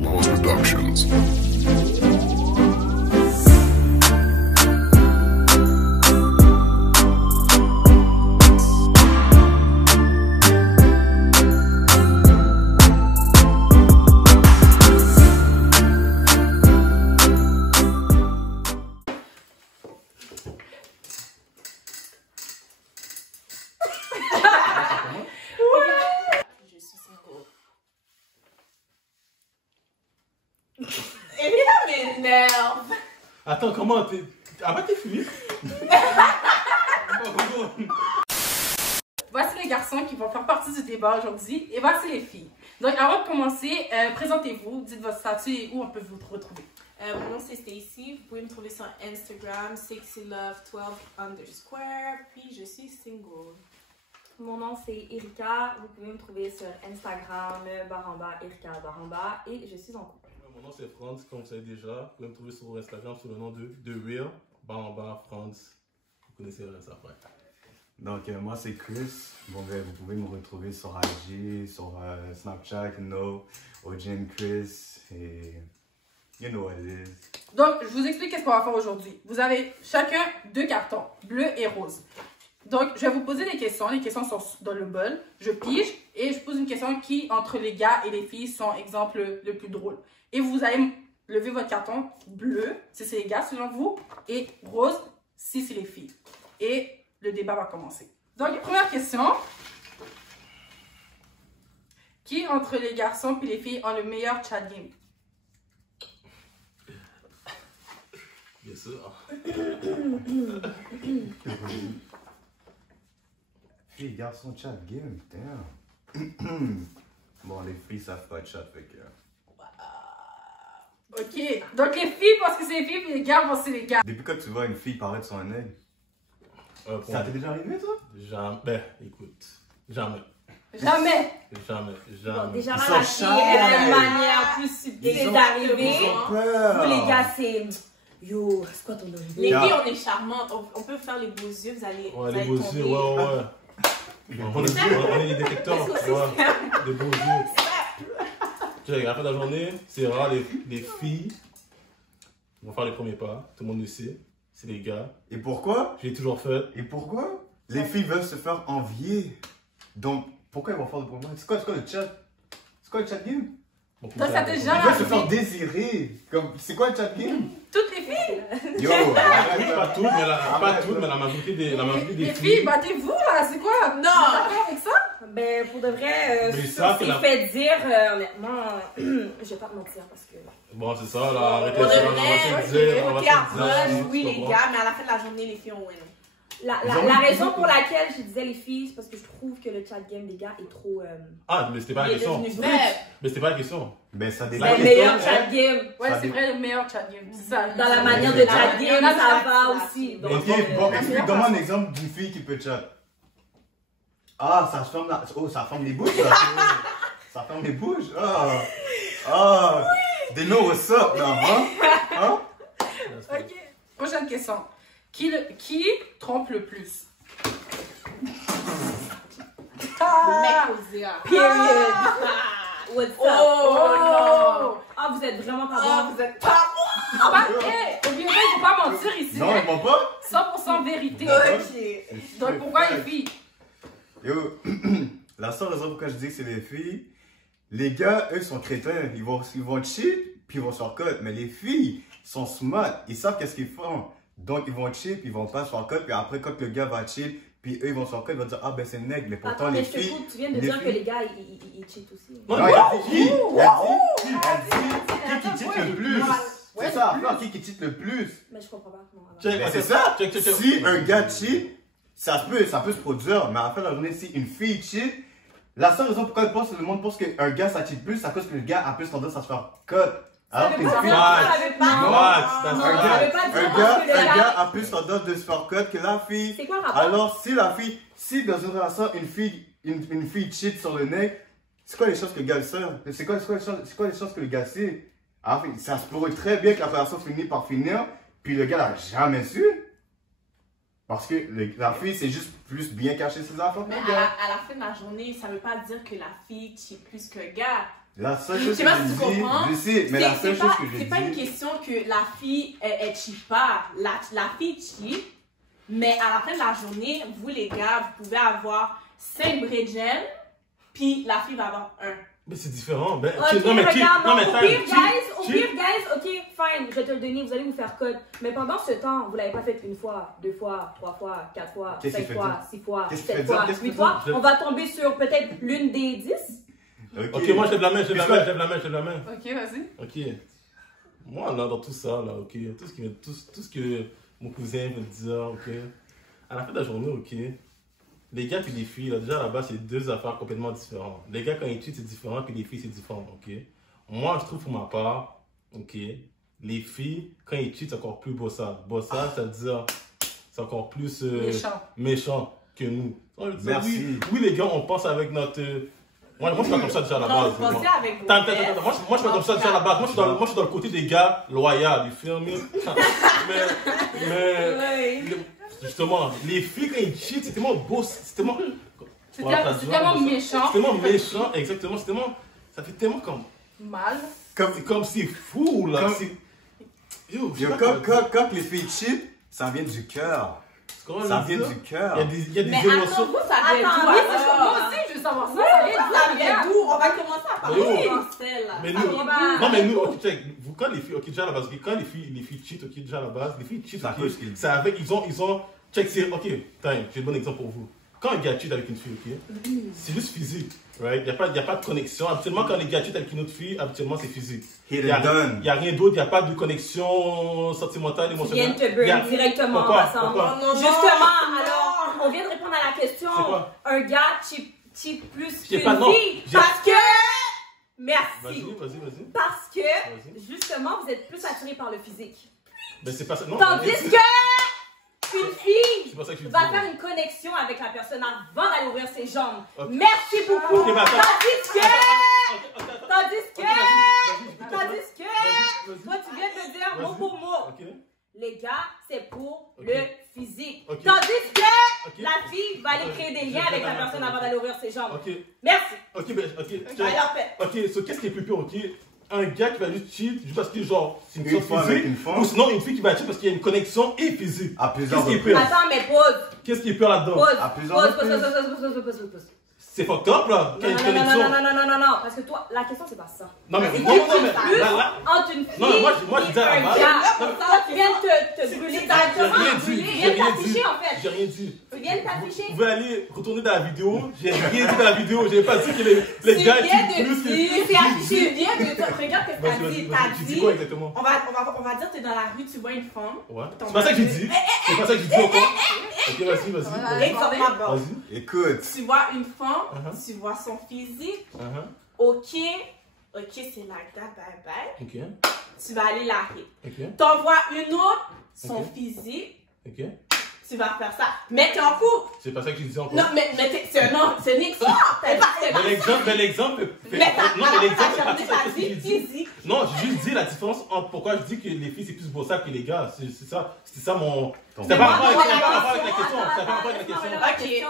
Lost Productions. Attends, comment t'es... Arrête tes filles. Voici les garçons qui vont faire partie du débat aujourd'hui et voici les filles. Donc avant de commencer, présentez-vous, dites votre statut et où on peut vous retrouver. Mon nom c'est Stacy, vous pouvez me trouver sur Instagram, sexylove12_, puis je suis single. Mon nom c'est Erika, vous pouvez me trouver sur Instagram, Erika Baramba, et je suis en couple. Mon nom c'est Franz, comme vous savez déjà. Vous pouvez me trouver sur Instagram sous le nom de Real Baramba Franz. Vous connaissez ça après. Donc, moi, c'est Chris. Bon, ben, vous pouvez me retrouver sur IG, sur Snapchat, Ojin Chris, et you know what it is. Donc je vous explique qu'est-ce qu'on va faire aujourd'hui. Vous avez chacun 2 cartons, bleu et rose. Donc je vais vous poser des questions. Les questions sont dans le bol. Je pige et je pose une question qui, entre les gars et les filles, sont exemple le plus drôle. Et vous allez lever votre carton bleu, si c'est les gars selon vous, et rose, si c'est les filles. Et le débat va commencer. Donc, première question. Qui, entre les garçons et les filles, ont le meilleur chat game? Bien sûr. Filles, garçons, chat, game, damn. Bon, les filles savent pas de chat, fait que... Ok, donc les filles parce que c'est les filles, puis les gars parce que c'est les gars. Depuis quand tu vois une fille paraître sur un aigle? Ça t'est déjà arrivé, toi? Jamais. Ben, écoute. Jamais. Jamais. Jamais. Bon, déjà Ils là, sont la fille, chats. elle a une manière plus subtile d'arriver. Peur. Vous les gars, c'est... Yo, c'est quoi ton nom? Les filles, on est charmantes, on peut faire les beaux yeux, vous allez, Ouais, vous les allez beaux tomber. yeux, ouais. On est des détecteurs. Ouais. Des beaux yeux. Tu sais, à la fin de la journée, c'est rare les filles vont faire les premiers pas. Tout le monde le sait. C'est les gars. Et pourquoi? Je l'ai toujours fait. Et pourquoi? Les filles veulent se faire envier. Donc, pourquoi ils vont faire le premier? C'est quoi le chat? C'est quoi le chat game? Toi, ça t'est Ils jamais veulent se faire arrivé? désirer. Comme, c'est quoi le chat game? Toutes les filles? Yo, Pas toutes, mais la majorité des Les filles, battez-vous là, c'est quoi? Non. D'accord avec ça? Ben, pour de vrai, Mais je ça, c'est suis la- fait dire, honnêtement, je vais pas te mentir parce que... Bon, c'est ça, là. Arrêtez Pour de ça. vrai, On va se dire. On va ok, se dire. approche, oui Tu les comprends? gars, mais à la fin de la journée, les filles ont win. La raison pour laquelle je disais les filles, c'est parce que je trouve que le chat game des gars est trop... Ah, mais c'était pas Il la est question. devenu faible. Mais c'était pas la question. Ben, ça C'est dépend. La le question, meilleur hein? chat game. Ouais, Ça c'est dé- vrai, le meilleur chat game. C'est ça. Dans la manière de Ouais. chat game, Il y en a ça qui va sont- aussi. Donc, Ok, bon, explique-moi un exemple d'une fille qui peut chat. Ah, ça se ferme la... Oh, ça ferme les bouches, là. Ça ferme les bouches. Ah. Ah. They know what's up, là, hein? Hein? Ok. Prochaine question. Qui trompe le plus? Le mec aux yeux. period. What's up? Oh! Ah, vous êtes vraiment pas Oh, bon. vous êtes pas Oubliez pas, il faut pas mentir ici. Non, ils vont pas? 100% vérité. ok. Donc pourquoi les filles? Yo, la seule raison pourquoi je dis que c'est les filles, les gars, eux, sont crétins. Ils vont cheat, puis ils vont se faire cut. Mais les filles sont smart. Ils savent qu'est-ce qu'ils font. Donc, ils vont cheat, puis ils vont pas se faire cut. Puis après, quand le gars va cheat, puis eux, ils vont se faire cut, ils vont dire, ah ben c'est nègre. Mais pourtant, Attends, mais les je te filles... coupe, tu viens de les dire que filles- les gars, ils cheatent aussi. Non, il a dit qui? Il a dit qui cheat le plus. C'est ça, l'affaire, qui cheat le plus. Mais je comprends pas. Non, alors. Check, Mais c'est ça. check. Si un gars cheat, ça peut se produire. Mais à la fin de la journée, si une fille cheat, la seule raison pourquoi le monde pense qu'un gars ça cheat plus, c'est à cause que le gars a plus tendance à se faire cut. Alors que les filles... Un gars a plus tendance de se faire cut que la fille. C'est quoi le rapport? Alors, si dans une relation, une fille cheat sur le nec, c'est quoi les chances que le gars sait? C'est quoi les chances que le gars sait? Alors, ça se pourrait très bien que la relation finisse par finir, puis le gars l'a jamais su. Parce que la fille, c'est juste plus bien cacher ses affaires que Mais le gars. à la fin de la journée, ça veut pas dire que la fille cheat plus que le gars. La seule chose sais que pas je si tu dis, comprends. je sais, mais la seule chose que je dis. C'est pas une question que la fille, elle cheat pas. La fille cheat, mais à la fin de la journée, vous les gars, vous pouvez avoir 5 braids de gel, puis la fille va avoir 1. Mais c'est différent. Ben, Ok, non, mais regarde, non, non, mais au time, pire, cheat. guys, ok, fine, je vais te le donner, vous allez vous faire code. Mais pendant ce temps, vous l'avez pas fait une fois, 2 fois, 3 fois, 4 fois, Qu'est-ce 5 qu'il fait fois, dire? 6 fois, Qu'est-ce qu'il 7 fait dire? fois, Qu'est-ce qu'il 8 fait fois. dire? On va tomber sur peut-être l'une des 10. Ok, moi je lève la main, je lève la main, je lève la main, je lève la main. Ok, vas-y. Ok. Moi, là, dans tout ça, là, ok. Tout ce que mon cousin veut dire, ok. À la fin de la journée, ok. Les gars et les filles, là, déjà là-bas, c'est 2 affaires complètement différentes. Les gars, quand ils cheatent, c'est différent, puis les filles, c'est différent, ok. Moi, je trouve pour ma part, ok. Les filles, quand ils cheatent, c'est encore plus bossable. Bossable, ça veut dire, c'est encore plus méchant que nous. Merci. Oui, les gars, on pense avec notre. Moi, je suis pas comme ça déjà à la Non, base. pensez moi. avec vos Attends, fesses. moi, je suis pas comme ça déjà à la base. Moi, je suis dans le côté des gars loyaux, du film. mais justement, les filles, quand ils cheatent, c'est tellement beau. C'est tellement. C'est tellement méchant. C'est tellement méchant, exactement. C'est tellement. Ça fait tellement comme. Mal. C'est comme c'est fou, là. Comme- C'est- Yo, je sais Yo, pas quand les filles cheat, ça vient du cœur. comment Ça le vient dire. du cœur. Il y a des Mais attends, émotions. vous, ça vient Attends, d'où? oui, alors? Moi aussi, je veux savoir ça. Ça vient d'où? On va commencer à parler Oui. de français, là. Mais Ça nous, vient va. d'où? non mais nous, ok, check, vous, quand les filles, ok, déjà à la base, ok, quand les filles cheat, ok, déjà à la base, les filles cheat, Ça ok, cause qu'ils- c'est avec, ils ont, check, c'est, ok, time, j'ai un bon exemple pour vous. Quand un gars cheat avec une fille, ok, c'est juste physique, right? Y a pas de connexion. Habituellement, quand les gars cheat avec une autre fille, habituellement, c'est physique. Hit Y a, and done. y a rien d'autre, y a pas de connexion sentimentale, Ils émotionnelle. viennent te burn directement en Pourquoi? passant. Pourquoi? Non, non, Justement, non. alors, on vient de répondre à la question. C'est quoi? Un gars cheat plus J'ai qu'une pas- non, fille. j'ai- Parce que... Vas-y, Merci. vas-y. Parce que, Vas-y. justement, vous êtes plus attiré par le physique. Mais c'est pas ça, non. Tandis mais- que une fille C'est pas ça que je dis. va faire une connexion avec la personne avant d'aller ouvrir ses jambes. Ok. Merci beaucoup. Ok, mais attends. Tandis que... Tandis que... Vas-y, Tandis que... vas-y. Toi, tu viens de me dire mot Vas-y. pour mot. Ok, Les gars, c'est pour Ok. le physique. Ok. Tandis que ok. la fille va aller créer des liens avec la personne avant d'aller ouvrir ses jambes. Ok, Merci. ok, mais ok. check. Alors, fait. Ok, so qu'est-ce qui est plus pire, ok? Un gars qui va juste cheat juste parce que genre c'est une Une sorte fois avec physique, une femme. ou sinon une fille qui va cheat parce qu'il y a une connexion et physique. À plusieurs Qu'est-ce qui est reprises. pire? Attends, mais pause. Qu'est-ce qui est pire là-dedans? Pause. À plusieurs Pause, reprises. pause. C'est fucked up là, qu'il y a une connexion. Non, parce que toi, la question c'est pas ça. Non mais C'est non, non mais plus là, entre une fille non, mais moi, je dis à la et un base. gars. Non, Toi, tu viens de te brûler j'ai directement. rien Tu dit, viens de t'afficher en fait. j'ai rien dit. Tu viens de t'afficher. Vous pouvez aller retourner dans la vidéo, j'ai rien dit dans la vidéo, j'ai pas dit que les gars cheatent plus que. Tu viens de dire, regarde ce que t'as Vas-y, dit. vas-y, T'as tu dis dit, quoi exactement? on va dire, t'es dans la rue, tu vois une femme. Ouais. Ton C'est pas ça que j'ai mari- dit. C'est pas ça que j'ai dit encore. Ok, vas-y. Exemple, bon. Vas-y. Écoute, Tu vois une femme, Uh-huh. tu vois son physique, Uh-huh. ok, c'est like that, bye bye. Ok, Tu vas aller la hit. ok, T'en vois une autre, son Ok. physique, ok. tu vas faire ça. Mais t'es en couple. C'est pas ça que j'ai dit encore. Non, mais c'est un exemple. T'as pas- Mais l'exemple fait. Mais Non, mais l'exemple fait t'as partie de ce t'as que j'ai dit dit. physique. Non, j'ai juste dit la différence entre pourquoi je dis que les filles c'est plus bossable que les gars. C'est ça. C'est ça mon. C'était pas rapport avec la question. Ça n'a pas rapport avec la question.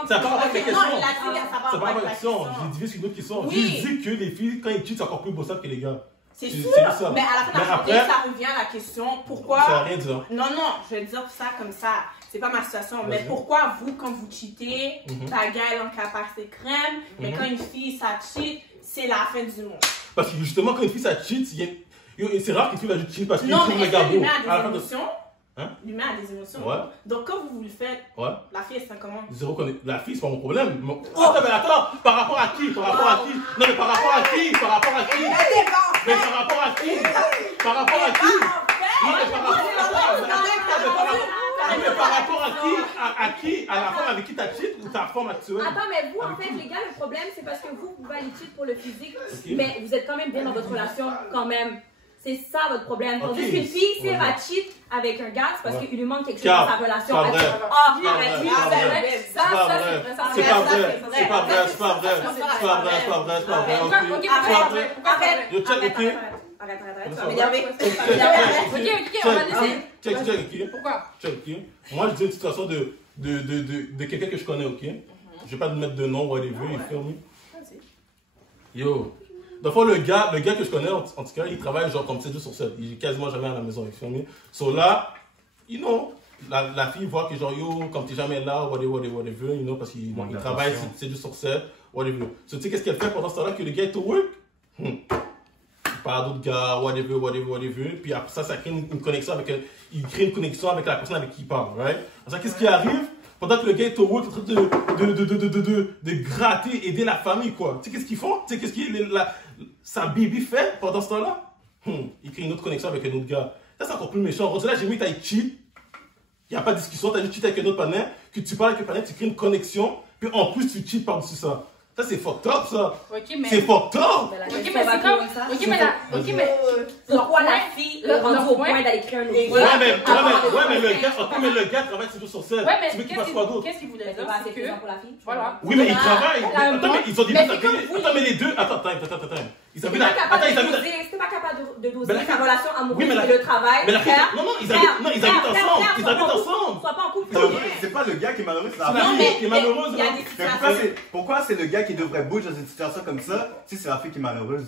Ça n'a pas rapport avec la Ok, question. non, il a dit que ça Ça va n'a pas pas rapport avec avec la la question. question. J'ai divisé sur une autre question. Oui. J'ai dit que les filles, quand ils cheatent, c'est encore plus bossable que les gars. C'est C'est sûr. juste ça. Mais à la fin de Mais la journée, après- ça revient à la question pourquoi. Ça n'a rien dit. Hein. Non, je vais dire ça comme ça. C'est pas ma situation. Mais Vas-y. pourquoi vous, quand vous cheatez, Mhm. ta gueule en capar c'est crème, mais Mhm. quand une fille ça cheat, c'est la fin du monde. Parce que justement, quand une fille ça cheat, c'est rare qu'une fille va juste cheat parce qu'il Non, trouve mais le gars beau. l'humain À la a fin des de- émotions. Hein? L'humain a des émotions. Ouais. Donc quand vous le faites, Ouais. la fille elle se sent comment? Zéro connaît. La fille, c'est pas mon problème. Attends, mais attends, par rapport à qui? Par rapport à qui? Non, mais par rapport à qui? Par rapport à qui? Mais par rapport à qui? Par rapport à qui? Non, mais par rapport à qui? À qui? À la femme avec qui t'as cheat ou ta femme actuelle? Attends, mais vous, en fait, les gars, le problème, c'est parce que vous pouvez aller cheat pour le physique, Ok. mais vous êtes quand même bien dans votre relation, quand même. C'est ça votre problème. Tandis Ok. qu'une fille, si elle va Ouais. cheat avec un gars, c'est parce Ouais. qu'il lui manque quelque chose Car- dans sa relation. pas vrai. Ah, Pas arrête, vrai, oui, pas c'est vrai. vrai. C'est pas vrai, c'est pas vrai, c'est pas vrai, c'est pas vrai, c'est pas vrai, c'est pas vrai, c'est pas vrai, ok. C'est pas vrai. Arrête, Yo, check, ok. arrête, tu vas Ça m'énerver. va. Tu vas m'énerver. Ok, on va laisser. Check, ok. Pourquoi? Check, ok. Moi, je dis une situation de quelqu'un que je connais, ok. Je vais pas te mettre de nom, whatever, you feel me? Yo, Dans le gars que je connais, en tout cas, il travaille genre comme 7 jours sur 7. Il est quasiment jamais à la maison avec famille. So là, you know, la fille voit que genre, yo, comme t'es jamais là, whatever, you know, parce qu'il travaille 7 jours sur 7, whatever. So tu sais qu'est-ce qu'elle fait pendant ce temps-là que le gars est au work? Il parle d'autres gars, whatever. Puis après ça crée une connexion avec il crée une connexion avec la personne avec qui il parle, right? Alors qu'est-ce qui arrive? Pendant que le gars est au work, en train de gratter, aider la famille, quoi. Tu sais qu'est-ce qu'ils font? Tu sais qu'est-ce que sa baby fait pendant ce temps-là? Il crée une autre connexion avec un autre gars. Ça, c'est encore plus méchant. Là, j'ai mis que t'as cheat. Il n'y a pas de discussion. T'as juste cheat avec un autre panel. Que tu parles avec un panel, tu crées une connexion. Puis en plus, tu cheats par-dessus ça. Ça, c'est fucked up, ça. Ok, mais... C'est fucked up. Ok, mais c'est comme... Ok, mais... Pourquoi la fille est rendue au point d'aller créer un nouveau... Ouais, mais le gars travaille 7 jours sur 7. Ouais, mais tu veux qu'il fasse quoi d'autre? qu'est-ce qu'il voulait dire? C'est que... pour la fille. Voilà. Oui, mais ils travaillent. Attends, mais ils ont dit mais ça. Attends, mais les deux... Attends. Ils avaient C'était pas capable de doser sa relation amoureuse et le travail. Non, ils habitent ensemble. Sois pas en couple. C'est pas le gars qui est malheureux, c'est la Non, fille mais qui est malheureuse. il y a des situations... Pourquoi c'est le gars qui devrait bouger dans une situation comme ça si c'est la fille qui est malheureuse?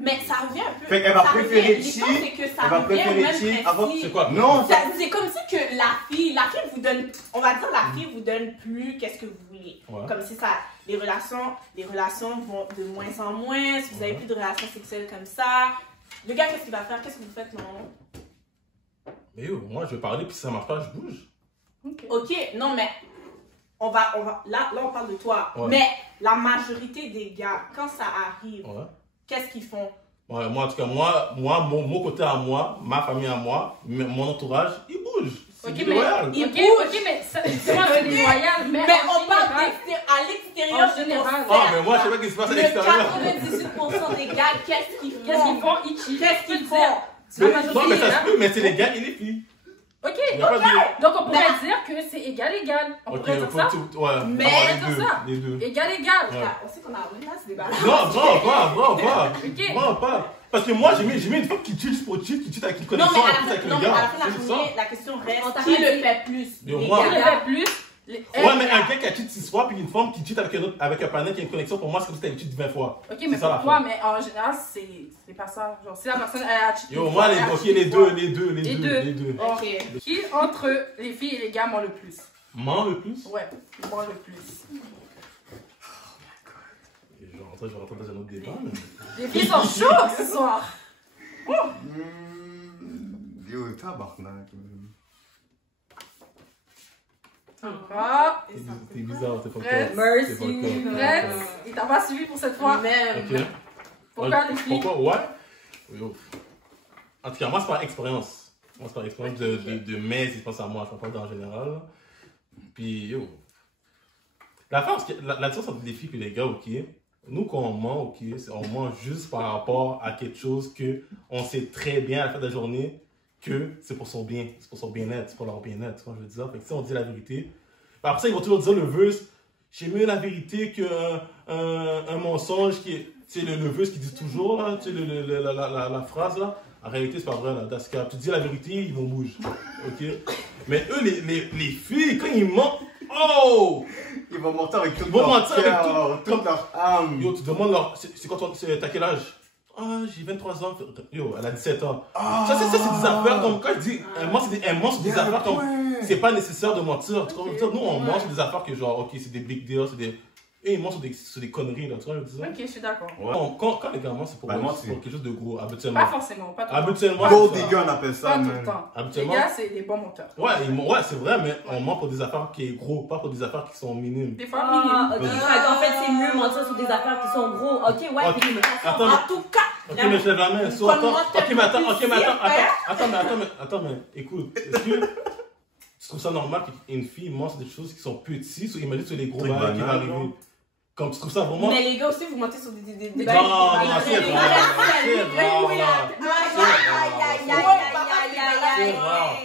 Mais ça revient un peu. Fait qu'elle va préférer cheat. Elle va préférer cheat avant. C'est quoi? Non, C'est comme si que la fille vous donne, on va dire la fille vous donne plus qu'est-ce que vous voulez. Ouais. Comme si ça, les relations vont de moins en moins, si vous avez plus de relations sexuelles comme ça. Le gars, qu'est-ce qu'il va faire? Qu'est-ce que vous faites, non? Mais yo, moi je veux parler puis si ça marche pas, je bouge. Ok, non mais on va là on parle de toi. Ouais. Mais la majorité des gars, quand ça arrive, Ouais. qu'est-ce qu'ils font? Ouais, moi en tout cas, mon côté à moi, ma famille à moi, mon entourage, ils bougent. C'est Ok, loyal. mais c'est moi c'est loyal, mais on parle à l'extérieur en général. Mais moi je sais pas ce qui se passe à Le l'extérieur. 98% des gars, qu'est-ce qu'ils Qu'est-ce qu'ils font? font? Ils cheatent. Qu'est-ce qu'ils font? Non, mais ça se peut, mais c'est les gars et les filles. Ok, Il y a pas de- donc on pourrait dire que c'est égal. On Ok, pourrait dire ça. ouais. Mais les deux. Égal. Ouais. On sait qu'on a un là, c'est débat. Non, pas. Parce que moi, j'ai mis une femme qui cheat juste pour cheat, qui cheat avec une Non, connexion mais en plus avec le à la gars. fin de la C'est journée, ça. la question On reste t'a qui pas le dit. fait plus? Mais Les moi- Qui le gars. fait plus? Ouais, mais un gars qui a cheat 6 fois, puis une femme qui cheat avec un panel qui a une connexion, pour moi, c'est comme si t'avais cheat 20 fois. Ok, C'est mais ça, la pourquoi? fin. Mais en général, c'est pas ça. Genre, si la personne elle a cheaté. Yo, une moi, fois, elle a ok, cheaté les une fois. deux. Ok. Qui entre les filles et les gars ment le plus? Ment le plus? Ouais, ment le plus. Je vais rentrer dans un autre débat. mais- Les filles sont chaudes ce soir. Yo, tabarnak. Ah, T'es bizarre, t'es pas Reste. correct. Merci. Fred, il t'a pas suivi pour cette fois. Même. Ok. Pourquoi les filles? Pourquoi? Ouais. Yo. En tout cas, moi, c'est par expérience. Moi, c'est par expérience de mes expériences à moi. Je parle pas en général. Puis, yo. La différence entre les filles et les gars, ok. Nous, quand on ment, ok, on ment juste par rapport à quelque chose que on sait très bien à la fin de la journée que c'est pour son bien, c'est pour son bien-être, c'est pour leur bien-être, quand je veux dire. Fait que si on dit la vérité, après ça, ils vont toujours dire le verse, j'ai mieux la vérité qu'un mensonge qui est. Tu sais, le verse qui dit toujours, là, tu sais, la phrase, là. En réalité, c'est pas vrai, là. Daska. Tu dis la vérité, ils vont bouger. Ok? Mais eux, les filles, quand ils mentent, oh! Ils vont mentir avec tout Ils vont leur mentir avec cœur, toute leur âme. Yo, tu demandes leur. C'est quoi ton. T'as quel âge? Ah, j'ai 23 ans. Yo, elle a 17 ans. Ça, c'est des affaires comme quand je dis. Elle ment sur des affaires comme. C'est pas nécessaire de mentir. Tu vois, je veux dire, nous, on ment sur des affaires que genre, ok, c'est des big deals, c'est des. Et ils mentent sur des conneries, là, tu vois, je veux dire. Ok, je suis d'accord. Ouais. Quand les gars mentent, c'est pour, Bah, pour mentir. quelque chose de gros, Pas habituellement. forcément, pas tout le temps. Habituellement. Gold c'est ça. digger, on appelle ça, Pas tout man. le temps. Les Habituellement. gars, c'est des bons monteurs. Ouais, c'est vrai, mais on ment pour des affaires qui est gros, pas pour des affaires qui sont minimes. Des fois, Ah, ok. minimes. En fait, c'est mieux mentir sur des affaires qui sont gros. Ok, ouais. Ok, mais attends, En tout cas, ok, mais je lève la main. So, Comme attends, moi, ok, mais hein? attends, mais écoute, est-ce que tu trouves ça normal qu'une fille ment sur des choses qui sont petites, ou imagine sur les gros Truc bails qui vont banal, arriver? genre. Comme tu trouves ça vraiment. mais les gars aussi, vous mentez sur des Non, bails. non, c'est rare, c'est rare, là.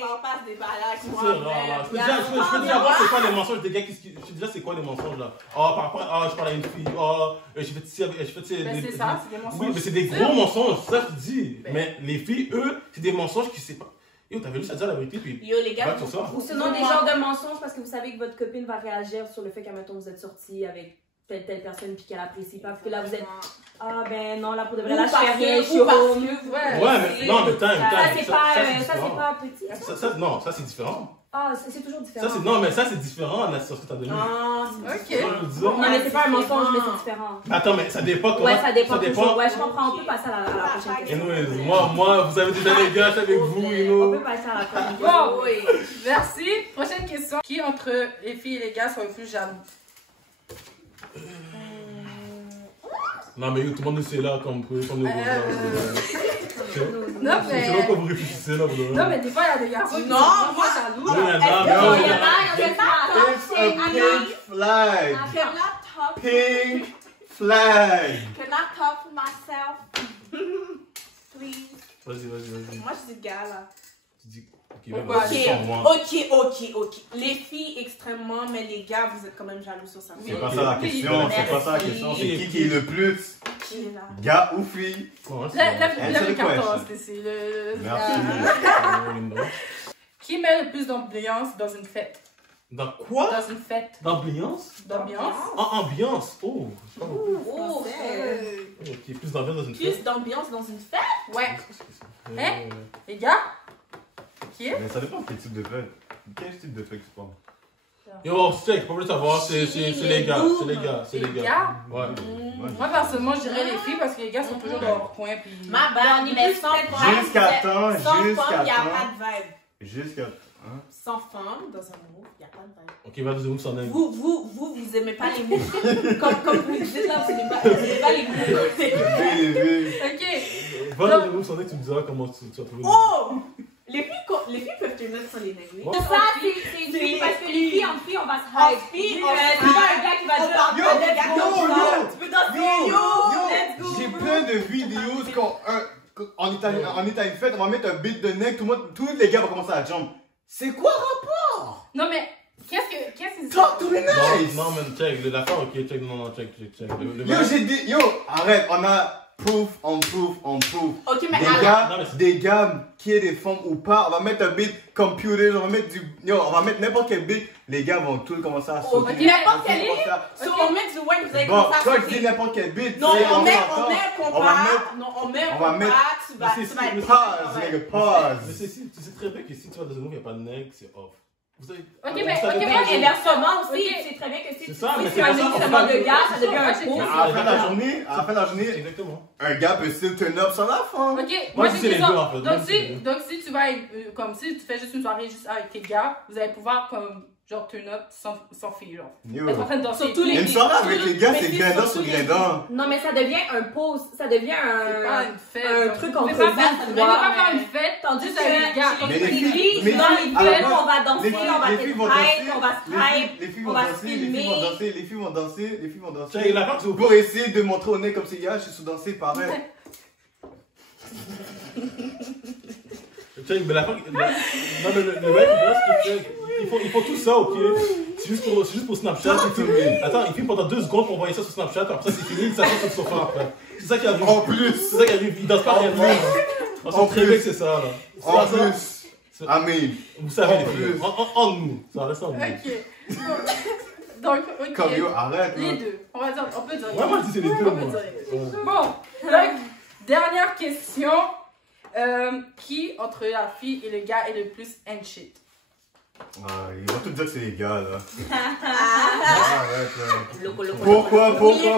On passe des balades. C'est rare, là. Je peux déjà voir c'est quoi les mensonges des gars je sais déjà c'est quoi les mensonges là. Oh, par rapport, je parle à une fille, oh, j'ai fait ci, j'ai fait ci. Mais c'est ça, c'est des mensonges. Oui, mais c'est des gros mensonges, ça je te dis. Ben. Mais les filles, eux, c'est des mensonges qui c'est pas. Yo, t'avais juste à dire la vérité, puis. Yo, les gars, Ouais, c'est ça. Ou sinon des genres de mensonges parce que vous savez que votre copine va réagir sur le fait qu'à mettons vous êtes sorti avec telle personne puis qu'elle apprécie pas. Parce que là, vous êtes. Ah ben non, là pour de vrai, Ou là je parce fais rien, je que- suis ou parce home. que vous- Ouais, mais non, mais time. Ça, c'est différent. pas petit. Non, ça c'est différent. Ah, c'est toujours différent. Non, mais ça c'est différent, la source que t'as donnée. Ah, Ok. Je veux dire. Non, mais c'est pas un mensonge, mais c'est différent. Mais attends, mais ça dépend comment. Ouais, ça dépend toujours. Ouais, je comprends. On peut passer à la prochaine Et question. nous, moi, vous avez déjà les gars, je suis avec vous, et On nous. peut passer à la prochaine question. Bon, merci. Prochaine question. Qui entre les filles et les gars sont le plus jaloux? Non, mais tout le monde c'est là comme peu, comme nous. Non, C'est mais... là que vous réfléchissez là, vous. Non, mais des fois, il y a des garçons qui Non, sont vraiment moi- jaloux. Oui, il y en a. Non, il y en a, It's a pink flag. Can I talk? Pink flag. Can I talk for myself? Please. Vas-y. Moi, je dis gars, là. Tu dis, ok, Ok. vas-y, sans moi. Ok. Les filles extrêmement, mais les gars, vous êtes quand même jaloux sur ça. C'est pas ça la question, c'est pas ça la question. C'est qui est le plus? Qui est là? Gars ou fille? Ouais, c'est Lève bon. le Answer the carton, question. Stacy. Merci. Qui met le plus d'ambiance dans une fête? Dans quoi? Dans une fête. D'ambiance? D'ambiance? En ambiance. Oh. Oh, Ok, plus d'ambiance dans une plus fête. d'ambiance dans une fête? Ouais. Hein? Les gars? Qui est? Mais ça dépend de quel type de fête. Quel type de fête tu parles? Yo, check, pour le savoir, c'est les gars. C'est les gars. C'est Les les gars? gars. Ouais. Moi, personnellement, je dirais les filles parce que les gars sont toujours dans leur coin. Puis... Ma bad, mais sans femme, Jusqu'à temps, sans femme, jusqu'à il n'y a temps. pas de vibe. Jusqu'à. Hein? Sans femme, dans un mot, il n'y a pas de vibe. Ok, vas-y, vous s'en aille. Vous aimez pas les mots. comme vous le dites là, vous n'aimez pas les mots. Ok. Va dans vous s'en aille, tu me diras comment tu as trouvé. Oh! Les filles peuvent te mettre sur les nègres. Ouais. Ça, c'est une fille, parce que les filles en filles, on va se En hype. fille, C'est pas un gars qui va dire. Yo, Tu peux danser, let's go. J'ai plein de vidéos quand on est à une fête, on va mettre un beat de neck, tous les gars vont commencer à jump. C'est quoi rapport? Non, mais qu'est-ce que Talk to me nice! Non, mais check, l'affaire, ok, check, non, check. Yo, arrête, on a proof, on proof. Ok, mais Des gars, qui est des femmes ou pas, on va mettre un beat computer, on va mettre n'importe quel beat, les gars vont tous commencer à sauter. Ok, n'importe quel Ils vont commencer à- So, on met du wine, vous allez Bon, commencer à quand je sauter. dis n'importe quel beat, Non, tu sais, on met entend. un On va compas. mettre- Non, on met un on va mettre- compas. Tu vas être Pause, nigga, Mais pause. tu sais très bien que si tu vas dans un groupe, il n'y a pas de nègre, c'est off. Vous savez. Ok, vous mais- savez ok, pas, mais je- Inversement aussi, Ok. tu sais très bien que si C'est tu ça, mais fais c'est un pas ça, seulement on de fait- gars, ça devient un c'est groupe. ça. À la fin de la journée, Exactement. un gars peut still turn up sur la femme. Ok, Moi, moi je j'ai sais une les question. deux, en fait. Moi, Donc, je sais les deux. donc si tu vas, comme si tu fais juste une soirée juste avec tes gars, vous allez pouvoir comme genre turn up sans filles, genre. Yo. Être en train de danser. Surtout les Une soirée avec les gars, c'est glindant sur glindant. Non, mais ça devient un pause, ça devient C'est pas un. une fête. un donc, truc vous pouvez entre pas vous, faire- ça vous pouvez doit- pas faire une fête Tandis juste avec les gars. que Mais les les filles, mais- dans les à la films, base, on va danser, on va les être filles vont hype, danser, on va se hype, les filles on vont va se danser, les filmer. filles vont danser, les filles vont danser, les filles vont Check, danser. l'affaire, c'est au Pour essayer de montrer au nez comme si, je suis sous-dansé, pareil. Check, mais l'affaire. Non, mais le mec, c'est que check. Ils font tout ça, ok? C'est juste pour Snapchat. Attends, ils filment pendant 2 secondes pour envoyer ça sur Snapchat, après ça c'est fini, ils s'assoient sur le sofa après. C'est ça qui arrive. En plus, C'est ça qui arrive, ils dansent pas réellement. On En sait très bien plus. que c'est ça, là. C'est en pas ça. plus, Amen. Vous savez, les En filles. plus. En nous. Ça reste en nous. Ok. Donc, ok. Comme yo, arrête. Les man. deux. On peut dire. Ouais, moi je dis c'est les deux, On peut moi. dire les deux. Ouais. Bon, donc, dernière question. Qui, entre la fille et le gars, est le plus and shit? Ah, ils vont tout dire que c'est les gars, là. Arrête, là. Loco, loco, Pourquoi voler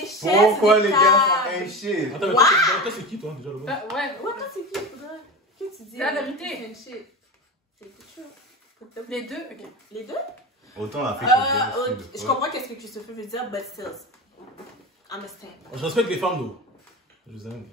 des chaises. pourquoi des les gars tables. sont un shit? Attends, mais toi, c'est qui, toi, déjà, le gars? Ouais. Ouais, toi, c'est qui, faudrait que tu dis? La vérité. C'est chaud. Les deux? Ok. Les deux? Autant la fille Je comprends qu'est-ce que Christopher veut dire, but still. I'm a stand. Je respecte les femmes, d'eau. Je vous aime.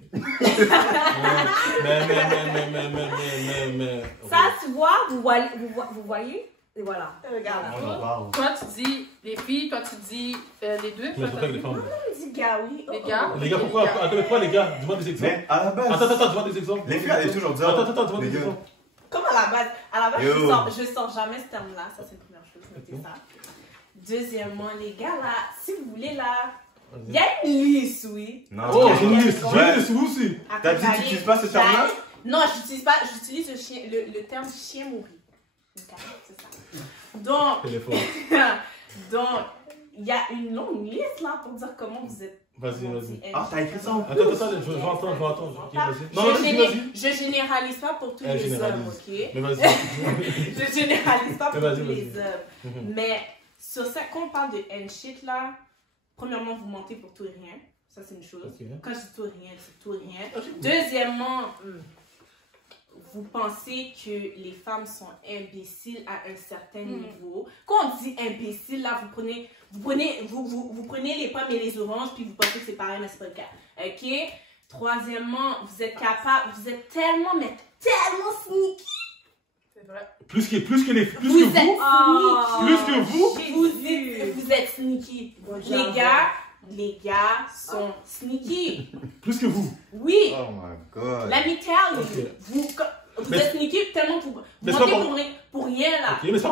Mais. Ça, tu vois, vous voyez, et voilà. Regarde. On en parle. Toi, tu dis les filles, toi, tu dis les deux. Mais je respecte les femmes. On dit gars, oui. Les gars. Les gars, pourquoi? Attends, mais pourquoi les gars? Dis-moi des exemples. Mais à la base, Attends, dis-moi des exemples. les filles allaient toujours dire. Attends, dis-moi les des gars. exemples. Comme à la base, Yo. je sors jamais ce terme-là. Ça, c'est la première chose. Notez ça. Deuxièmement, les gars, là, si vous voulez, là, il y a une liste, oui. Non. Oh, j'ai une Ouais. liste. J'ai une liste aussi. T'as dit que tu n'utilises pas ce terme-là? Non, j'utilise pas, j'utilise le terme chien mouru. Ok, c'est ça. Donc, Téléphone. donc, il y a une longue liste là pour dire comment vous êtes. Vas-y, vas-y. Ah, t'as écrit ça en Attends, je vais entendre. Ok, vas-y. Non, vas-y. Je généralise pas pour tous les hommes, ok? Mais vas-y. Je généralise pas pour Mais vas-y, tous les vas-y. hommes. Mais sur ça, quand on parle de end shit là, premièrement, vous mentez pour tout et rien. Ça, c'est une chose. Ok. Quand je dis tout et rien, c'est tout et rien. Deuxièmement, vous pensez que les femmes sont imbéciles à un certain niveau. Quand on dit imbécile, là, vous prenez les pommes et les oranges, puis vous pensez que c'est pareil, mais c'est pas le cas. Ok? Troisièmement, vous êtes capable, vous êtes tellement, mais tellement sneaky. C'est vrai. Plus que vous. Plus que vous. Vous êtes sneaky. Les gars sont sneaky. Plus que vous. Oui. Oh my god. Let me tell you. Ok. Vous êtes sneaky tellement vous mentez pour rien là. Ok, mais c'est pas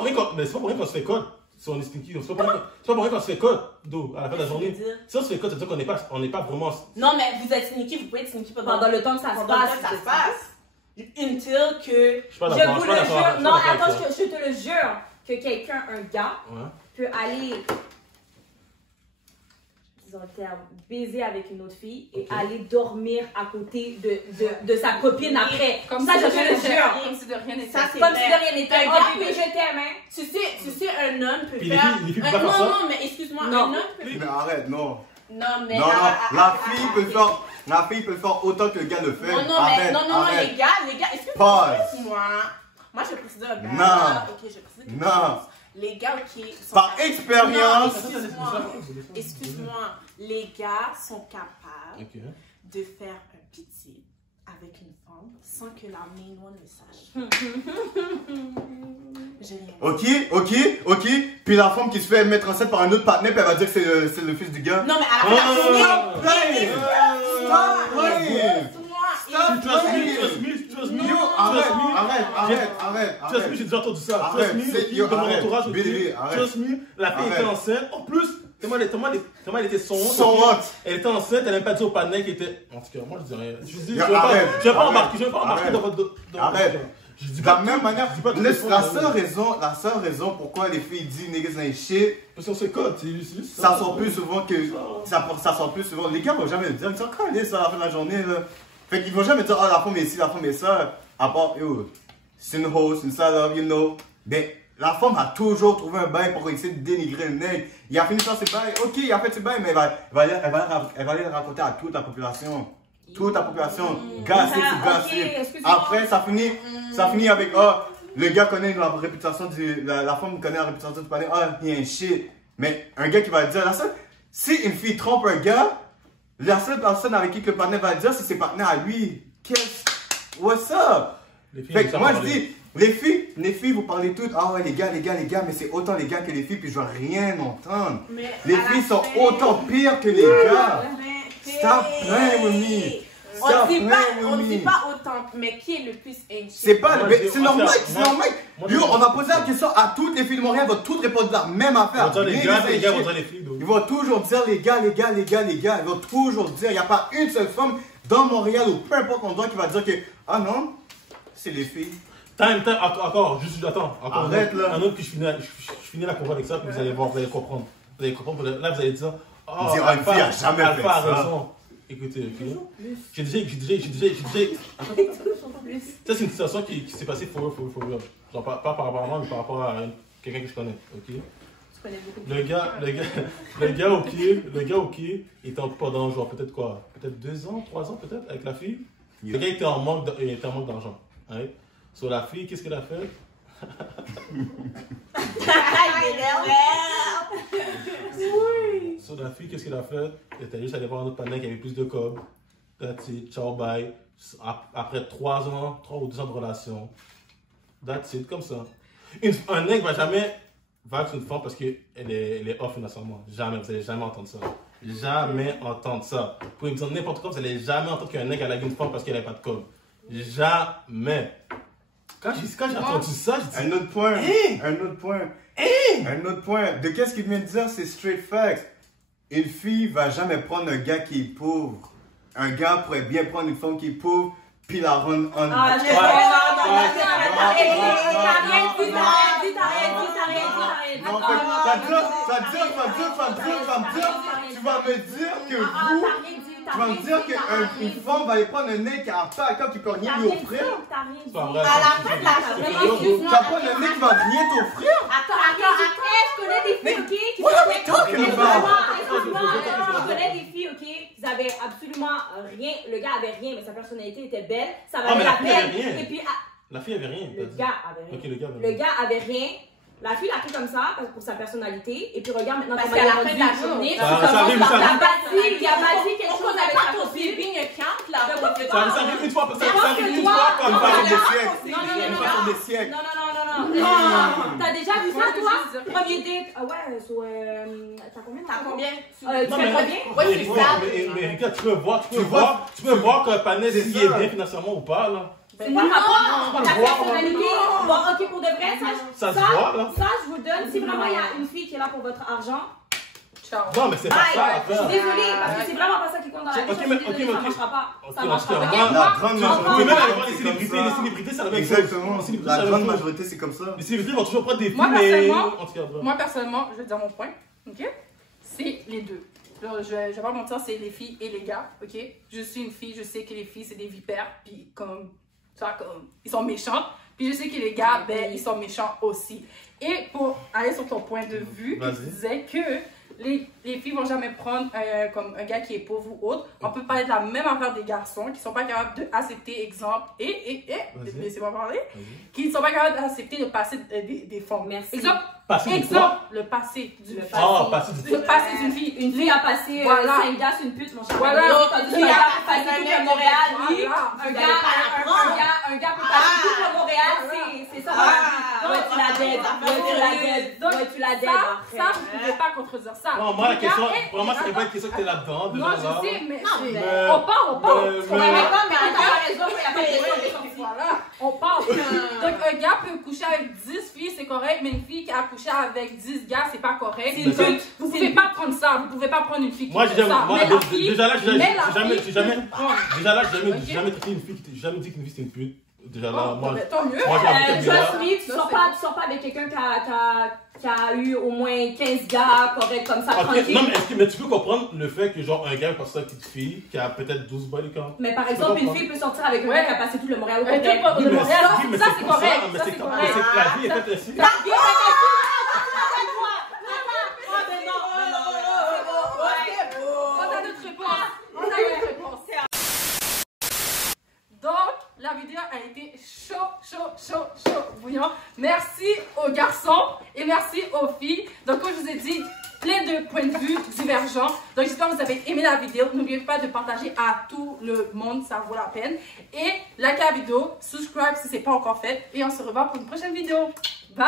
pour rien qu'on se fait code. Si on est sneaky, c'est pas pour rien qu'on se fait code. d'où à la fin de la journée. Si on se fait code, ça veut dire qu'on n'est pas vraiment. Non, mais vous êtes sneaky, vous pouvez être sneaky Pendant le temps que ça se passe. Until que. Je suis pas Je d'accord. vous le jure. Non, attends, je te le jure. Que quelqu'un, un gars, peut aller, disons le terme, baiser avec une autre fille et aller dormir à côté de sa copine après. Comme ça, si je te le jure. Comme si de rien n'était. Ça, c'est Comme si vrai. de rien n'était. Un Oh, gars puis peut- je t'aime, hein. Tu sais, un homme peut Puis les faire. filles peuvent pas faire ça. Non, mais excuse-moi, Non. un homme peut. Mais arrête, non. Non, mais. Non, la fille peut le faire autant que le gars le fait. Non, Arrête, mais non, arrête. les gars, excuse-moi. Pause. Moi, je précise un gars. Non. Ok, je précise quelque Non. chose. Les gars, ok. sont Par capables- expérience. Non, excuse-moi. Les gars sont capables Ok. de faire un pitié avec une femme sans que la main one le sache. J'ai rien. Ok. Puis la femme qui se fait mettre enceinte par un autre partenaire, puis elle va dire que c'est le fils du gars. Non, mais à la fin de la journée. Trust me. Yo, arrête. Trust me, j'ai déjà entendu ça. Arrête, Trust me, c'est- yo, de mon arrête. entourage aussi. Billy, arrête. Trust me, la fille était Arrête. enceinte. En plus, tellement elle était son honte. Son honte. Elle était enceinte, elle n'avait pas dit au panel qui était. En tout cas, moi je dis rien. Je dis, Yo, je vais arrête, pas arrête, embarquer arrête. dans votre. Arrête. Je dis De la pas. même manière, je dis pas tout la le temps, seule raison pourquoi les filles disent niggas ain't shit, Parce qu'on se code, c'est juste ça sort plus souvent que. Ça sort plus souvent. Les gars vont jamais le dire, ils sont collés ça à la fin de la journée là. Fait qu'ils vont jamais dire, ah la femme est ci, la femme est ça. À part, yo, c'est une hoe, c'est une salope, you know. Mais la femme a toujours trouvé un bail pour essayer de dénigrer le nègre. Il a fini de faire ses bails, ok, il a fait ses bails, mais elle va aller le raconter à toute la population. Toute la population, gossip to gossip. Après, ça finit avec, ah, le gars connaît la réputation la femme connaît la réputation du panel, ah, il y a un shit. Mais un gars qui va dire, si une fille trompe un gars, la seule personne avec qui le partenaire va dire, c'est ses partenaires à lui. What's up? Fait que moi je dis, les filles, vous parlez toutes, ah ouais, les gars, mais c'est autant les gars que les filles, puis je veux rien entendre. Mais Les à la filles sont fin- autant pires que les gars. Mais- Stop playing with me. On Stop ne dit playing with me. pas autant, mais qui est le plus inquiet? C'est pas, Moi, c'est je dis- normal, moi, c'est normal. moi, Yo, je- on va poser la question à toutes les filles de Montréal, elles vont toutes répondre la même On affaire. va dire les Niggas gars, ain't les gars vont shit. dire les filles. donc. Ils vont toujours dire les gars. Ils vont toujours dire, il n'y a pas une seule femme dans Montréal ou peu importe endroit qui va dire que, ah non, c'est les filles. Time, encore, juste attends. Encore Arrête, là. Un autre, puis je finis la convo avec ça, puis vous allez voir, vous allez comprendre. Vous allez comprendre, là vous allez dire, oh, Une fille a jamais Alpha fait a ça. raison. Écoutez, ok. J'ai déjà. Ça, c'est une situation qui s'est passée for real. Genre, pas par rapport à moi, mais par rapport à quelqu'un que je connais, ok. Je connais beaucoup de Le gars, ok, il était en pendant genre peut-être quoi, peut-être 2 ans, 3 ans peut-être avec la fille. Le gars était en manque d'argent. Hein? Sur la fille, qu'est-ce qu'elle a fait? Sur la fille, qu'est-ce qu'elle a fait? Elle était juste allée voir un autre panel qui avait plus de cob. That's it, ciao, bye. Après 3 ou 2 ans de relation. That's it, comme ça. Un mec va jamais vax une femme parce qu'elle est off financièrement. Jamais, vous allez jamais entendre ça. Jamais entendre ça. Vous pouvez me dire n'importe quoi, vous allez jamais entendre qu'un mec a lagué une femme parce qu'elle n'a pas de cob. Jamais. Quand j'ai entendu ça, je dis. Un autre point. Un autre point. De qu'est-ce qu'il vient de dire, c'est straight facts. Une fille va jamais prendre un gars qui est pauvre. Un gars pourrait bien prendre une femme qui est pauvre, puis la rendre on. Ah, Ouais. Non, ça veut dire, tu vas me dire que vous, tu vas me dire qu'une femme va aller prendre un nez qui a pas comme tu peux rien lui offrir. C'est pas vrai. À la fin de la journée, Tu vas prendre un nez qui va rien t'offrir. Attends, Je connais des filles, ok? What are we talking about? Je connais des filles, ok? Qui avaient absolument rien. Le gars avait rien, mais sa personnalité était belle. Ça Ah, valait mais la la fille avait peine. rien. Et puis, La fille avait rien. le t'as dit. gars avait rien. Ok, le gars avait Le rien. gars avait rien. La fille l'a pris comme ça pour sa personnalité. Et puis regarde maintenant parce comment qu'à il est la fin de la rendu. journée, Ça arrive, ça Il a arrive. pas dit quelque chose avec sa ton copine. sleeping account là. De quoi tu Ça parles? arrive une fois, ça C'est moi arrive que une toi- fois comme Non, ça. Des siècles. Non, non, Une non, façon non. des siècles. Non. Non. T'as déjà vu ça, Moi, toi? je veux dire- Premier date. Ah ouais, t'as combien? T'as combien? Tu Non, fais mais combien? Ouais, mais- c'est mais- ça. mais Rika, tu peux voir que Panès C'est il est ça. bien financièrement ou pas, là. C'est quoi le rapport? pas Ta le voir. personnalité? Bon, ok, pour de vrai, Ça se voit, là. ça, je vous le donne. Si vraiment il y a une fille qui est là pour votre argent, Ciao. Non, mais c'est pas bye. ça Je suis l'affaire. désolée, parce que c'est vraiment pas ça qui compte dans la vie. Ok, Je suis mais- désolée, ok, ça ok. marchera pas. Ok, Ça en marchera tout cas, pas. moi- La grande Tu peux majorité, même aller voir les c'est célébrités. comme Les ça. célébrités, c'est la même chose. Exactement. Les célébrités, La c'est la grande même chose. majorité, c'est comme ça. Les célébrités vont toujours prendre des filles, Moi, mais. personnellement, En tout cas, bref. Moi, personnellement, je vais dire mon point, ok? C'est les deux. Alors, je vais pas mentir, c'est les filles et les gars, ok? Je suis une fille, je sais que les filles, c'est des vipères, puis comme, tu vois, comme, ils sont méchants. Puis je sais que les gars, ben, ils sont méchants aussi. Et pour aller sur ton point de vue, Vas-y. tu disais que les filles vont jamais prendre comme un gars qui est pauvre ou autre. On peut parler de la même affaire des garçons qui sont pas capables d'accepter, exemple, Vas-y. laissez-moi parler, Vas-y. qui ne sont pas capables d'accepter de passer des fonds. Merci. Exemple, Passer du exemple, quoi? le passé d'une fille. Ah, passer du Le passé d'une fille. Une fille a passé Voilà. 5 gars sur une pute, mon cher. Voilà. L'autre a dit, Il un a gars peut passer tout le Montréal, lui. Voilà. Un gars peut passer tout le Montréal, c'est ça. Ouais, tu la dead. Donc, Ouais, tu la dead. ça, vous ne pouvez pas contredire ça. Non, moi, la Les question, gars, vraiment, c'est pas une question que t'es là-dedans. Non, déjà, je là. sais, mais Non, c'est- mais- on parle. Il y a pas de question. Voilà, on parle. Donc, un gars peut coucher avec 10 filles, c'est correct, mais une fille qui a couché avec 10 gars, c'est pas correct. C'est une Donc, pute. Vous pouvez pas prendre ça. Vous pouvez pas prendre une fille qui Moi, fait j'ai jamais, ça. moi, Mais la fille, déjà là, mais la j'ai fille, jamais, prendre. déjà là, j'ai Ok. jamais traité une fille, j'ai jamais dit qu'une fille c'était une pute. Déjà là, Oh, moi, mais tant mieux. moi, j'ai envie de Trust me, tu sors pas avec quelqu'un qui a eu au moins 15 gars corrects comme ça, Ok, tranquille. non, mais tu peux comprendre le fait que genre un gars passe avec une petite fille qui a peut-être 12 balles quand. Mais par exemple, une fille peut sortir avec un gars qui a passé tout le Montréal au complet. Un gars de Montréal, mais ça c'est c'est pour correct. mais Ça c'est c'est comme- correct. mais c'est que la vie est faite ainsi. On a notre réponse. Donc, la vidéo a été chaud, bouillant. Merci aux garçons et merci aux filles. Donc, comme je vous ai dit, plein de points de vue divergents. Donc, j'espère que vous avez aimé la vidéo. N'oubliez pas de partager à tout le monde, ça vaut la peine. Et likez la vidéo, subscribe si ce n'est pas encore fait. Et on se revoit pour une prochaine vidéo. Bye!